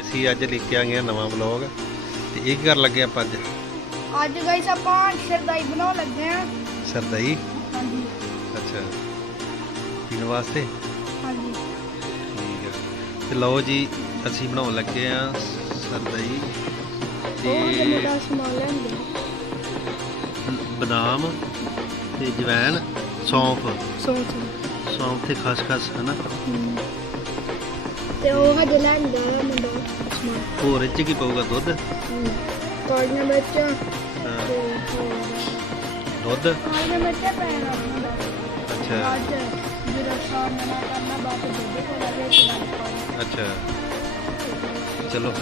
ਅਸੀਂ ਅੱਜ ਲੈ ਕੇ ਹਾਂ ਨਵਾਂ ਵਲੌਗ ਤੇ ਇਹ ਕੀ ਕਰਨ ਲੱਗੇ ਆਪਾਂ ਅੱਜ? ਅੱਜ ਗਾਈਸ ਆਪਾਂ ਸ਼ਰਦਾਈ ਬਣਾਉਣ ਲੱਗੇ ਆ। ਸਰਦਈ? ਹਾਂਜੀ। ਅੱਛਾ। ਪੀਣ ਵਾਸਤੇ? ਹਾਂਜੀ। ਠੀਕ ਹੈ ਤੇ ਲਓ ਜੀ ਅਸੀਂ ਬਣਾਉਣ ਲੱਗੇ ਆ ਸਰਦਈ। ਉਹ ਤੇ ਜਮਦਾ ਸਮਾਨ ਲੈਂਦੇ ਬਦਾਮ ਤੇ ਜਵੈਣ ਸੌਂਫ। ਸੋਚ ਸੌਂਫ ਤੇ ਖਸਖਸ ਹਨਾ? ਤੇ ਉਹ ਹਜੇ ਲੈਂਦਾ ਆ ਮੁੰਡਾ ਸਮਾਨ। ਹੋਰ ਇਹ ਚ ਕੀ ਪਊਗਾ ਦੁੱਧ? ਕਾਰਨਾ ਵਿੱਚ ਹਾਂ, ਤੇ ਦੁੱਧ? ਕਾਰਨਾ ਵਿੱਚ ਪੈਣਾ ਹੁੰਦਾ ਅੱਛਾ। ਅੱਜ ਜਿਹੜਾ ਨੂੰ ਨਾ ਕਰਨਾ ਬਾਅਦ ਦੁੱਧ ਕੋਲਾ ਵਿੱਚ ਨਾਲ ਪਾਉਣਾ ਅੱਛਾ। ਚਲੋ।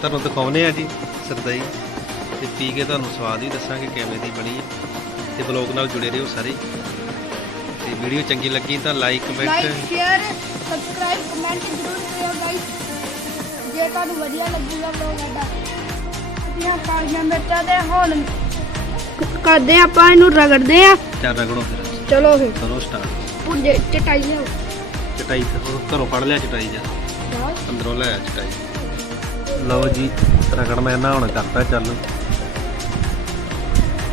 ਤੁਹਾਨੂੰ ਦਿਖਾਉਨੇ ਆ ਜੀ ਸਰਦਈ। ਤੇ ਪੀ ਕੇ ਤੁਹਾਨੂੰ ਸਵਾਦ ਵੀ ਦੱਸਾਂਗੇ ਕਿਵੇਂ ਦੀ ਬਣੀ ਹੈ। ਤੇ ਬਲੌਗ ਨਾਲ ਜੁੜੇ ਰਹੋ ਸਾਰੇ। ਤੇ ਵੀਡੀਓ ਚੰਗੀ ਲੱਗੀ ਤਾਂ like like comment share subscribe comment ਜ਼ਰੂਰ ਕਰਿਓ ਗਾਈਸ ਜੇ ਤੁਹਾਨੂੰ ਵਧੀਆ ਲੱਗੂਗਾ ਵਲੌਗ ਸਾਡਾ ਅਸੀਂ ਕਾਲੀਆਂ ਮਿਰਚਾਂ ਤੇ ਹੁਣ ਕਰਦੇ ਆਪਾਂ ਇਹਨੂੰ ਰਗੜਦੇ ਆ। ਚੱਲ ਰਗੜੋ ਫਿਰ। ਚਲੋ ਫਿਰ। ਕਰੋ ਸਟਾਰਟ ਪੁੱਜੇ ਚਟਾਈ ਲਿਆਓ ਚਟਾਈ ਤੇ ਘਰੋਂ ਫੜ ਲਿਆ ਚਟਾਈ ਜਾ ਅੰਦਰੋਂ ਲੈ ਆ ਚਟਾਈ। ਲਓ ਜੀ ਰਗੜ ਮੈਂ ਨਾ ਹੁਣ ਕਰਤਾ ਚਾਲੂ।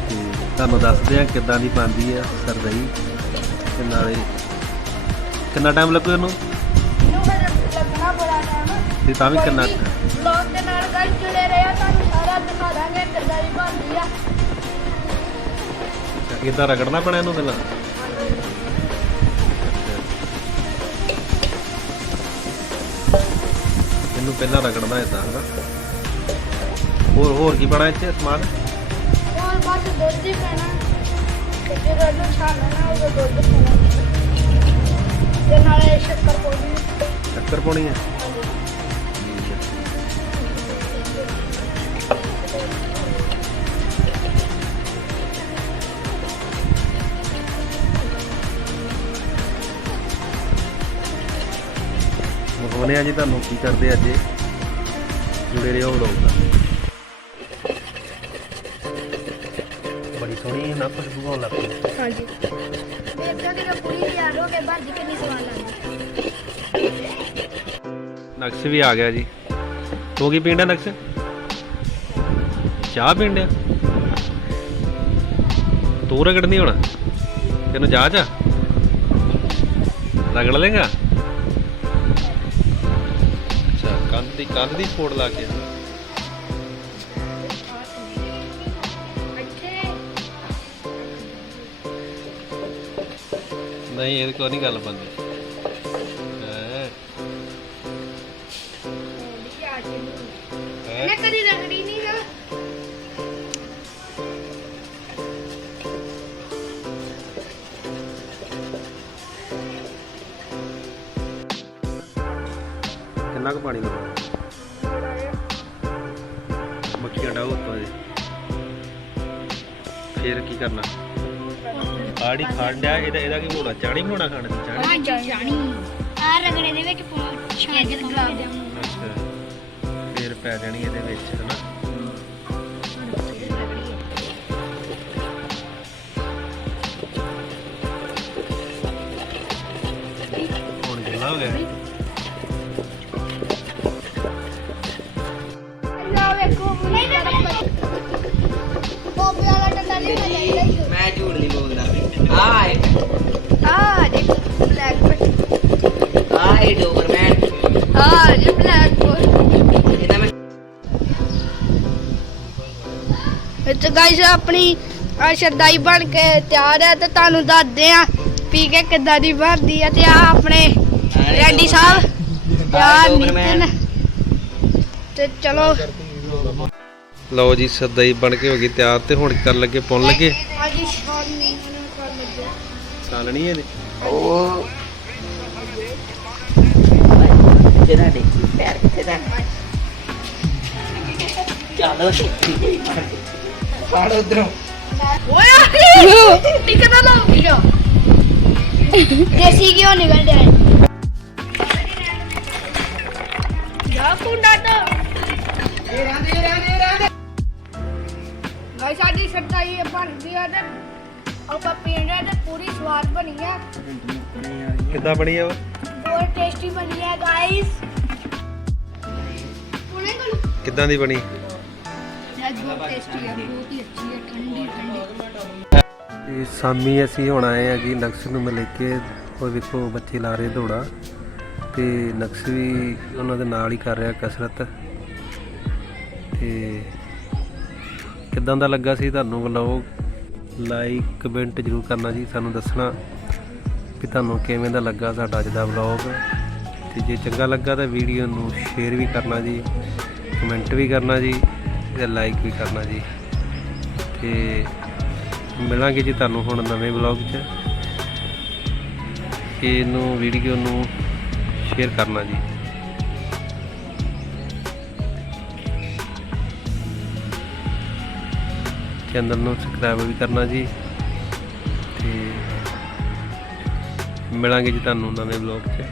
ਤੇ ਤੁਹਾਨੂੰ ਦੱਸਦੇ ਆ ਕਿੱਦਾਂ ਦੀ ਬਣਦੀ ਆ ਸਰਦਈ ਤੇ ਨਾਲੇ ਕਿੰਨਾ ਟਾਈਮ ਲੱਗੂ ਇਹਨੂੰ? ਇਹਨੂੰ ਫਿਰ ਲੱਗਣਾ ਬੜਾ ਟਾਈਮ ਤੇ ਤਾਂ ਵੀ ਕਿੰਨਾ ਵਲੌਗ ਦੇ ਨਾਲ ਗਾਈਸ ਜੁੜੇ ਰਹੋ ਤੁਹਾਨੂੰ ਸਾਰਾ ਦਿਖਾ ਦਾਂਗੇ ਕਿੱਦਾਂ ਦੀ ਬਣਦੀ ਆ। ਇਦਾਂ ਰਗੜਨਾ ਪੈਣਾ ਇਹਨੂੰ ਪਹਿਲਾਂ? ਇਹਨੂੰ ਪਹਿਲਾਂ ਰਗੜਨਾ ਇਦਾਂ ਹਨਾ? ਹੋਰ ਹੋਰ ਕੀ ਬਣਾ ਇੱਥੇ ਸਮਾਨ? ਹੋਰ ਬਸ ਦੁੱਧ ਹੀ ਪੈਣਾ। ਤੇ ਜਦੋਂ ਇਹਨੂੰ ਛਾਣਨਾ ਉਦੋਂ ਦੁੱਧ ਪੈਣਾ ਤੇ ਨਾਲੇ ਸ਼ੱਕਰ ਪਾਉਣੀ ਸ਼ੱਕਰ ਪਾਉਣੀ ਹੈ ਮਖਾਉਣੇ ਆ ਜੀ ਤੁਹਾਨੂੰ ਕੀ ਕਰਦੇ ਅੱਜ। ਜੁੜੇ ਰਹੋ ਲੋਕ ਬੜੀ ਸੋਹਣੀ ਨਾ ਖੁਸ਼ਬੂ ਆਉਣ ਲੱਗ ਪਈ। ਹਾਂਜੀ। ਦੇਖੋ ਕਿ ਪੂਰੀ ਤਿਆਰ ਹੋ ਕੇ ਭੱਜ ਕਿੰਨੀ ਸਵਾਦ ਲੱਗਦੀ। ਨਕਸ਼ ਵੀ ਆ ਗਿਆ ਜੀ। ਤੂੰ ਕੀ ਪੀਂਦਾ ਨਕਸ਼? ਚਾਹ ਪੀਂਦਾ ਤੂੰ ਰਗੜਨੀ ਹੁਣ? ਤੈਨੂੰ ਜਾਚ ਆ ਰਗੜ ਲੇਗਾ ਦੀ ਕੰਧ ਦੀ ਸਪੋਰਟ ਲਾ ਕੇ। ਨਹੀਂ ਇਹਦੇ ਕੋਲ ਨਹੀਂ ਗੱਲ ਬੰਦੀ ਮੈਂ ਕਦੀ ਰਗੜੀ ਨਹੀਂ ਗਾ। ਕਿੰਨਾ ਕੁ ਪਾਣੀ ਲਾਉਣਾ ਮੱਖੀਆਂ ਡਾਓ ਉੱਤੋਂ ਦੀ। ਫੇਰ ਕੀ ਕਰਨਾ? ਆੜੀ ਖਾਂਡਿਆ ਇਹਦਾ ਇਹਦਾ ਕੀ ਹੋਣਾ ਚਾਣੀ ਬਣਾਉਣਾ ਖਾਣ ਦੀ ਚਾਣੀ? ਹਾਂ ਜਾਣੀ ਆ ਰਗੜੇ ਦੇ ਵਿੱਚ ਪਾਉਣਾ ਛੇਦ ਗੁਲਾਬ ਜਾਮੁਨ ਅੱਛਾ। ਫੇਰ ਪੈ ਜਾਣੀ ਇਹਦੇ ਵਿੱਚ ਹਨਾ? ਹੁਣ ਗਿੱਲਾ ਹੋ ਗਿਆ। ਮੈਂ ਝੂਠ ਨਹੀਂ ਬੋਲਦਾ। ਆ ਆ ਦੇਖ ਬਲੈਕ ਬੋਰਡ ਆ ਇਹ ਡੋਬਰਮੈਨ ਆ ਜੇ ਬਲੈਕ ਬੋਰਡ ਇਹਦਾ ਮੈਂ ਇੱਥੇ ਗਾਇਸ ਆਪਣੀ ਆ ਸ਼ਰਦਾਈ ਬਣ ਕੇ ਤਿਆਰ ਹੈ ਤੇ ਤੁਹਾਨੂੰ ਦੱਸਦੇ ਆ ਪੀ ਕੇ ਕਿੱਦਾਂ ਦੀ ਬਣਦੀ ਆ ਤੇ ਆ ਆਪਣੇ ਰੈਡੀ ਸਾਹਿਬ ਆ ਨਿਤਨ ਤੇ ਚਲੋ ਲਓ ਜੀ, ਸਦਾਈ ਬਣ ਕੇ ਹੋ ਗਈ ਤਿਆਰ ਤੇ ਹੁਣ ਕਰਨ ਲੱਗੇ, ਪੁੰਨ ਲੱਗੇ? ਅੱਜ ਸ਼ਾਮ ਨੂੰ ਕਰ ਲੱਗੇ ਸਾਲਣੀ ਇਹਦੇ। ਉਹ ਜਿਹੜਾ ਦੇਖੀ ਪੈਰ ਕਿੱਥੇ ਦਾ ਚਲੋ ਪਾੜ ਉਧਰੋਂ ਓਏ ਟਿਕਦਾ ਨਾ ਵੀਡੀਓ ਦੇਸੀ ਘਿਓ ਨਿਕਲ ਰਿਹਾ ਜਾ ਕੁੰਡਾ ਤਾਂ। ਇਹ ਰਹਿੰਦੇ ਰਹਿੰਦੇ ਰਹਿੰਦੇ ਗਾਇਸ ਸਾਡੀ ਸਰਦਾਈ ਬਣਦੀ ਆ ਤੇ ਆਪਾਂ ਪੀਂਦੇ ਤੇ ਪੂਰੀ ਸਵਾਦ ਬਣੀ ਆ। ਕਿੱਦਾਂ ਬਣੀ ਆ ਉਹ? ਬਹੁਤ ਟੇਸਟੀ ਬਣੀ ਹੈ ਗਾਇਸ ਉਹਨੇ ਕੋਲ। ਕਿੱਦਾਂ ਦੀ ਬਣੀ? ਬਹੁਤ ਟੇਸਟੀ ਹੈ ਬਹੁਤ ਹੀ ਅੱਛੀ ਹੈ ਠੰਡੀ ਠੰਡੀ। ਤੇ ਸ਼ਾਮੀ ਅਸੀਂ ਹੁਣ ਆਏ ਆ ਜੀ ਨਕਸ਼ ਨੂੰ ਮਿਲ ਕੇ ਉਹ ਵੇਖੋ ਬੱਚੇ ਲਾ ਰਹੇ ਦੌੜਾ। ਤੇ ਨਕਸ਼ ਵੀ ਉਹਨਾਂ ਦੇ ਨਾਲ ਹੀ ਕਰ ਰਿਹਾ ਕਸਰਤ। ਤੇ ਕਿੱਦਾਂ ਦਾ ਲੱਗਾ ਸੀ ਤੁਹਾਨੂੰ ਵਲੌਗ ਲਾਈਕ ਕਮੈਂਟ ਜਰੂਰ ਕਰਨਾ ਜੀ, ਸਾਨੂੰ ਦੱਸਣਾ ਵੀ ਤੁਹਾਨੂੰ ਕਿਵੇਂ ਦਾ ਲੱਗਾ ਸਾਡਾ ਅੱਜ ਦਾ ਵਲੌਗ ਤੇ ਜੇ ਚੰਗਾ ਲੱਗਾ ਤਾਂ ਵੀਡੀਓ ਨੂੰ ਸ਼ੇਅਰ ਵੀ ਕਰਨਾ ਜੀ ਕਮੈਂਟ ਵੀ ਕਰਨਾ ਜੀ, ਤੇ ਲਾਈਕ ਵੀ ਕਰਨਾ ਜੀ। ਤੇ ਮਿਲਾਂਗੇ ਜੀ ਤੁਹਾਨੂੰ ਹੁਣ ਨਵੇਂ ਵਲੌਗ 'ਚ। ਇਹਨੂੰ ਵੀਡੀਓ ਨੂੰ ਸ਼ੇਅਰ ਕਰਨਾ ਜੀ। ਚੈਨਲ ਨੂੰ ਸਬਸਕ੍ਰਾਈਬ ਵੀ ਕਰਨਾ ਜੀ। ਤੇ ਮਿਲਾਂਗੇ ਜੀ ਤੁਹਾਨੂੰ ਨਵੇਂ ਵਲੌਗ 'ਚ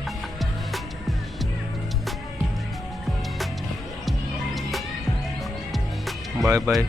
ਬਾਏ ਬਾਏ